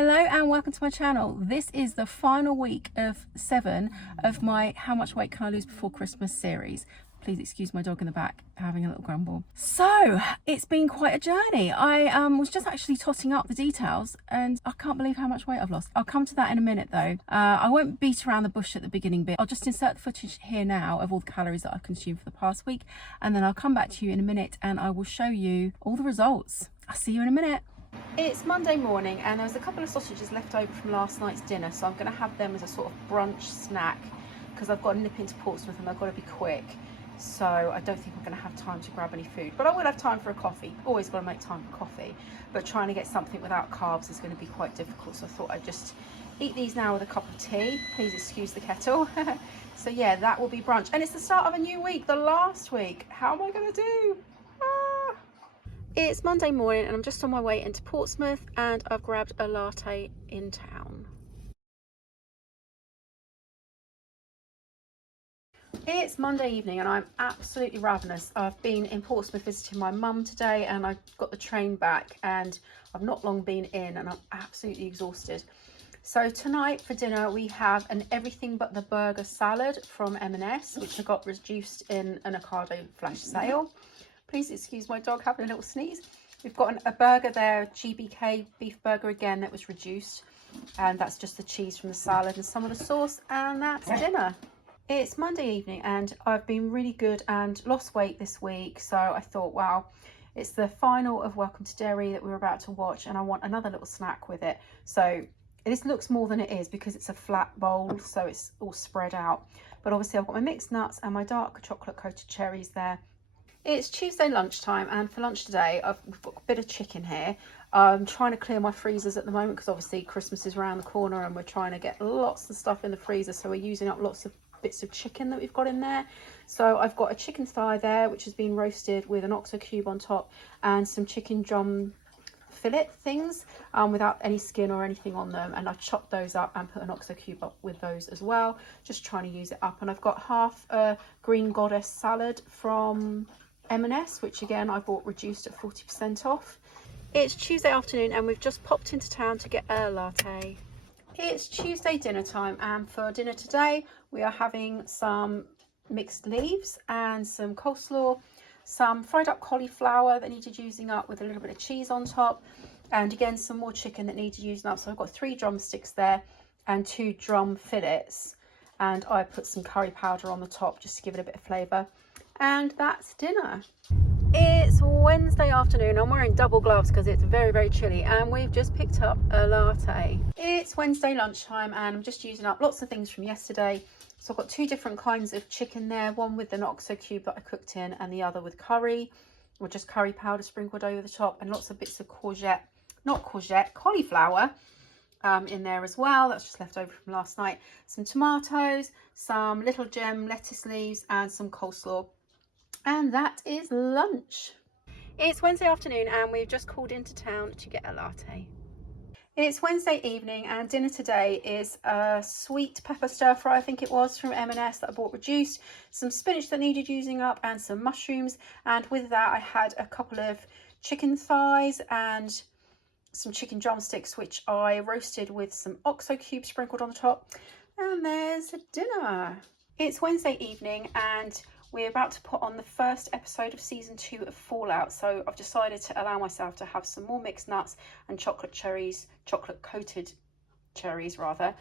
Hello and welcome to my channel. This is the final week of 7 of my How Much Weight Can I Lose Before Christmas series. Please excuse my dog in the back having a little grumble. So it's been quite a journey. I was just actually totting up the details and I can't believe how much weight I've lost. I'll come to that in a minute though. I won't beat around the bush at the beginning bit. I'll just insert the footage here now of all the calories that I've consumed for the past week, and then I'll come back to you in a minute and I will show you all the results. I'll see you in a minute. It's Monday morning and there's a couple of sausages left over from last night's dinner, so I'm going to have them as a sort of brunch snack because I've got to nip into Portsmouth and I've got to be quick, so I don't think I'm going to have time to grab any food, but I will have time for a coffee. Always got to make time for coffee, but trying to get something without carbs is going to be quite difficult, so I thought I'd just eat these now with a cup of tea. Please excuse the kettle. So yeah, that will be brunch, and it's the start of a new week, the last week. How am I going to do? It's Monday morning and I'm just on my way into Portsmouth and I've grabbed a latte in town. It's Monday evening and I'm absolutely ravenous. I've been in Portsmouth visiting my mum today and I got the train back and I've not long been in and I'm absolutely exhausted. So tonight for dinner we have an everything but the burger salad from M&S, which I got reduced in an Ocado flash sale. Please excuse my dog having a little sneeze. We've got a burger there, GBK beef burger again, that was reduced. And that's just the cheese from the salad and some of the sauce, and that's dinner. It's Monday evening and I've been really good and lost weight this week. So I thought, wow, it's the final of Welcome to Derry that we're about to watch and I want another little snack with it. So this looks more than it is because it's a flat bowl, so it's all spread out. But obviously I've got my mixed nuts and my dark chocolate coated cherries there. It's Tuesday lunchtime and for lunch today we've got a bit of chicken here. I'm trying to clear my freezers at the moment because obviously Christmas is around the corner and we're trying to get lots of stuff in the freezer, so we're using up lots of bits of chicken that we've got in there. So I've got a chicken thigh there which has been roasted with an oxo cube on top and some chicken drum fillet things without any skin or anything on them, and I've chopped those up and put an oxo cube up with those as well, just trying to use it up. And I've got half a green goddess salad from M&S, which again I bought reduced at 40% off. It's Tuesday afternoon and we've just popped into town to get a latte. It's Tuesday dinner time and for dinner today we are having some mixed leaves and some coleslaw, some fried up cauliflower that needed using up with a little bit of cheese on top, and again some more chicken that needed using up. So I've got 3 drumsticks there and 2 drum fillets, and I put some curry powder on the top just to give it a bit of flavour. And that's dinner. It's Wednesday afternoon. I'm wearing double gloves because it's very, very chilly, and we've just picked up a latte. It's Wednesday lunchtime and I'm just using up lots of things from yesterday. So I've got 2 different kinds of chicken there, one with an oxo cube that I cooked in and the other with curry, or just curry powder sprinkled over the top, and lots of bits of cauliflower in there as well. That's just left over from last night. Some tomatoes, some little gem lettuce leaves and some coleslaw. And that is lunch. It's Wednesday afternoon and we've just called into town to get a latte. It's Wednesday evening and dinner today is a sweet pepper stir fry, I think it was, from M&S that I bought reduced, some spinach that needed using up and some mushrooms, and with that I had a couple of chicken thighs and some chicken drumsticks which I roasted with some oxo cubes sprinkled on the top, and there's dinner. It's Wednesday evening and we're about to put on the first episode of season 2 of Fallout, so I've decided to allow myself to have some more mixed nuts and chocolate coated cherries rather,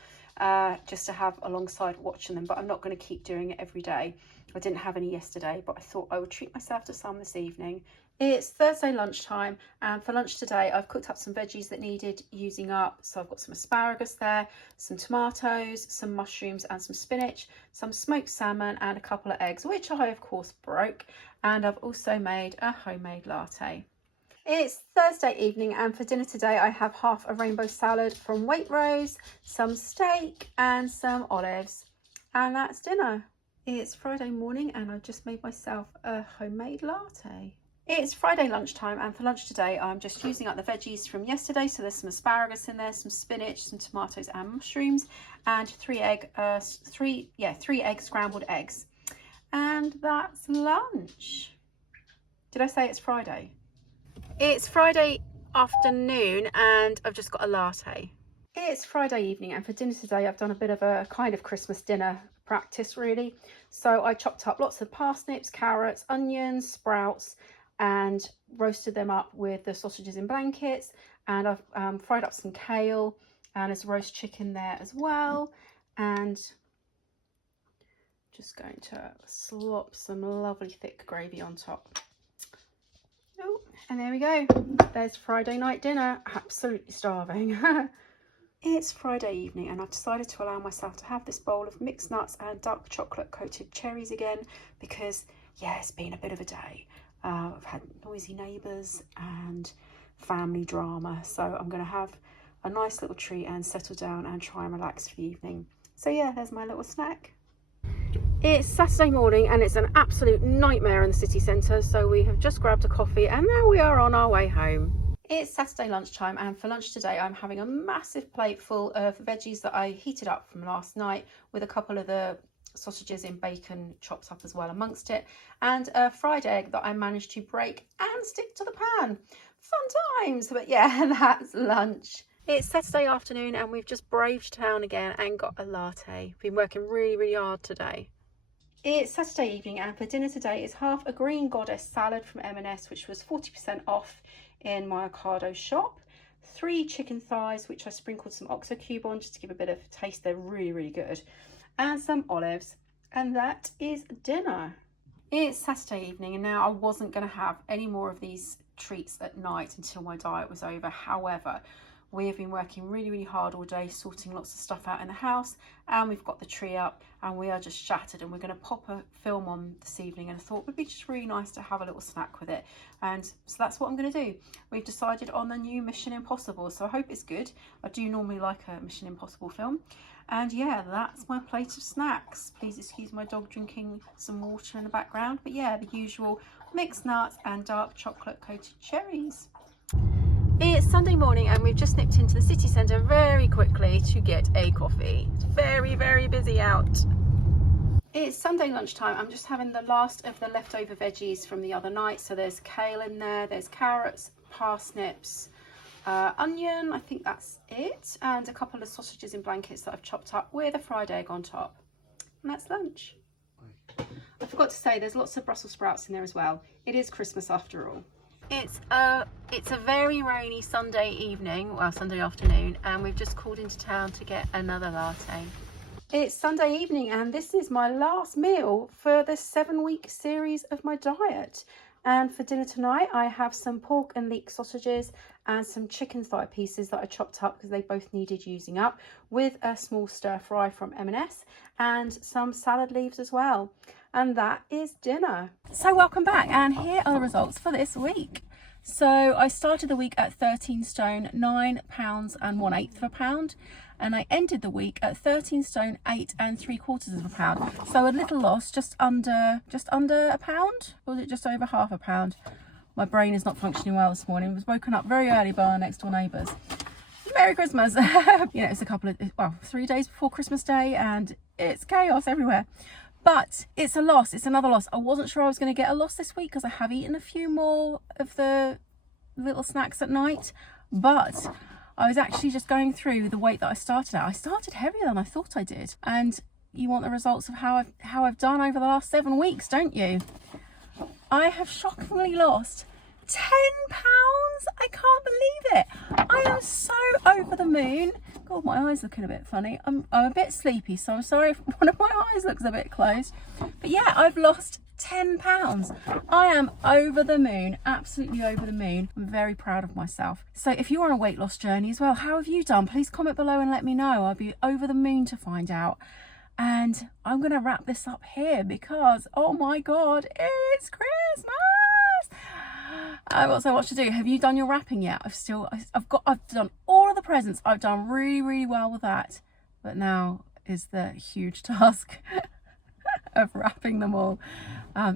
just to have alongside watching them, but I'm not going to keep doing it every day. I didn't have any yesterday, but I thought I would treat myself to some this evening. It's Thursday lunchtime and for lunch today I've cooked up some veggies that needed using up. So I've got some asparagus there, some tomatoes, some mushrooms and some spinach, some smoked salmon and a couple of eggs, which I of course broke, and I've also made a homemade latte. It's Thursday evening and for dinner today I have half a rainbow salad from Waitrose, some steak and some olives, and that's dinner. It's Friday morning and I've just made myself a homemade latte. It's Friday lunchtime and for lunch today I'm just using up the veggies from yesterday. So there's some asparagus in there, some spinach, some tomatoes and mushrooms, and 3 egg scrambled eggs. And that's lunch. Did I say it's Friday? It's Friday afternoon and I've just got a latte. It's Friday evening, and for dinner today I've done a bit of a kind of Christmas dinner practice really. So I chopped up lots of parsnips, carrots, onions, sprouts, and roasted them up with the sausages in blankets, and I've fried up some kale, and there's roast chicken there as well, and just going to slop some lovely thick gravy on top. Oh, and there we go, there's Friday night dinner. Absolutely starving. It's Friday evening, and I've decided to allow myself to have this bowl of mixed nuts and dark chocolate coated cherries again, because yeah, it's been a bit of a day. I've had noisy neighbours and family drama, so I'm going to have a nice little treat and settle down and try and relax for the evening. So yeah, there's my little snack. It's Saturday morning and it's an absolute nightmare in the city centre, so we have just grabbed a coffee and now we are on our way home. It's Saturday lunchtime, and for lunch today I'm having a massive plate full of veggies that I heated up from last night, with a couple of the sausages in bacon chopped up as well amongst it, and a fried egg that I managed to break and stick to the pan. Fun times. But yeah, that's lunch. It's Saturday afternoon and we've just braved town again and got a latte. Been working really hard today. It's Saturday evening, and for dinner today is half a green goddess salad from M&S, which was 40% off in my Ocado shop, 3 chicken thighs which I sprinkled some oxo cube on just to give a bit of taste. They're really good, and some olives, and that is dinner. It's Saturday evening, and now I wasn't going to have any more of these treats at night until my diet was over. However, we have been working really hard all day, sorting lots of stuff out in the house, and we've got the tree up and we are just shattered, and we're going to pop a film on this evening, and I thought it would be just really nice to have a little snack with it, and so that's what I'm going to do. We've decided on the new Mission Impossible, so I hope it's good. I do normally like a Mission Impossible film, and yeah, that's my plate of snacks. Please excuse my dog drinking some water in the background, but yeah, the usual mixed nuts and dark chocolate coated cherries. It's Sunday morning and we've just nipped into the city centre very quickly to get a coffee. It's very busy out. It's Sunday lunchtime. I'm just having the last of the leftover veggies from the other night. So there's kale in there, there's carrots, parsnips, onion, I think that's it, and a couple of sausages in blankets that I've chopped up with a fried egg on top. And that's lunch. I forgot to say there's lots of Brussels sprouts in there as well. It is Christmas after all. It's a very rainy Sunday evening, well, Sunday afternoon, and we've just called into town to get another latte. It's Sunday evening and this is my last meal for the 7-week series of my diet. And for dinner tonight I have some pork and leek sausages and some chicken thigh pieces that I chopped up because they both needed using up, with a small stir fry from M&S and some salad leaves as well. And that is dinner. So welcome back, and here are the results for this week. So I started the week at 13 stone, £9 and 1/8 of a pound, and I ended the week at 13 stone, 8 3/4 of a pound. So a little loss, just under a pound, or was it just over half a pound? My brain is not functioning well this morning. I was woken up very early by our next door neighbours. Merry Christmas. You know, it's 3 days before Christmas Day and it's chaos everywhere. But it's a loss, it's another loss. I wasn't sure I was going to get a loss this week because I have eaten a few more of the little snacks at night. But I was actually just going through the weight that I started at. I started heavier than I thought I did. And you want the results of how I've done over the last 7 weeks, don't you? I have shockingly lost 10 pounds. I can't believe it. I am so over the moon. God, my eyes looking a bit funny. I'm a bit sleepy, so I'm sorry if one of my eyes looks a bit closed. But yeah, I've lost 10 pounds. I am over the moon, absolutely over the moon. I'm very proud of myself. So if you're on a weight loss journey as well, how have you done? Please comment below and let me know. I'll be over the moon to find out. And I'm going to wrap this up here because, oh my God, it's Christmas. I've got so much to do. Have you done your wrapping yet? I've done all of the presents. I've done really well with that. But now is the huge task of wrapping them all.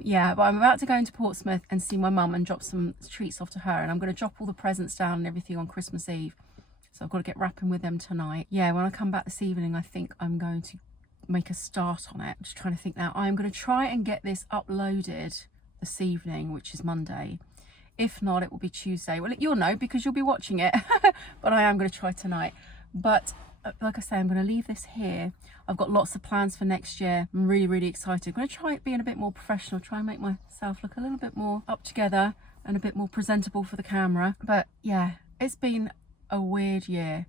Yeah, but I'm about to go into Portsmouth and see my mum and drop some treats off to her. And I'm going to drop all the presents down and everything on Christmas Eve. So I've got to get wrapping with them tonight. Yeah, when I come back this evening, I think I'm going to make a start on it. I'm just trying to think now. I'm going to try and get this uploaded this evening, which is Monday. If not, it will be Tuesday. Well, you'll know because you'll be watching it. But I am going to try tonight. But like I say, I'm going to leave this here. I've got lots of plans for next year. I'm really, really excited. I'm going to try being a bit more professional, try and make myself look a little bit more up together and a bit more presentable for the camera. But yeah, it's been a weird year.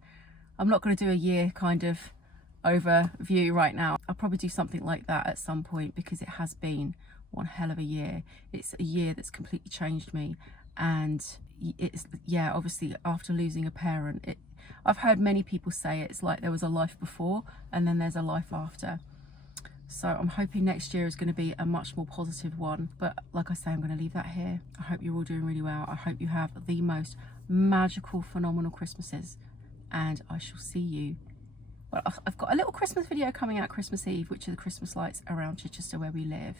I'm not going to do a year kind of overview right now. I'll probably do something like that at some point, because it has been one hell of a year. It's a year that's completely changed me, and it's, yeah, obviously after losing a parent, I've heard many people say it's like there was a life before and then there's a life after. So I'm hoping next year is going to be a much more positive one. But like I say, I'm going to leave that here. I hope you're all doing really well. I hope you have the most magical, phenomenal Christmases, and I shall see you. Well, I've got a little Christmas video coming out Christmas Eve, which are the Christmas lights around Chichester where we live.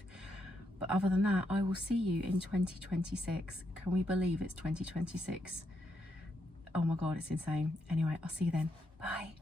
But other than that, I will see you in 2026. Can we believe it's 2026? Oh my God, it's insane. Anyway, I'll see you then. Bye.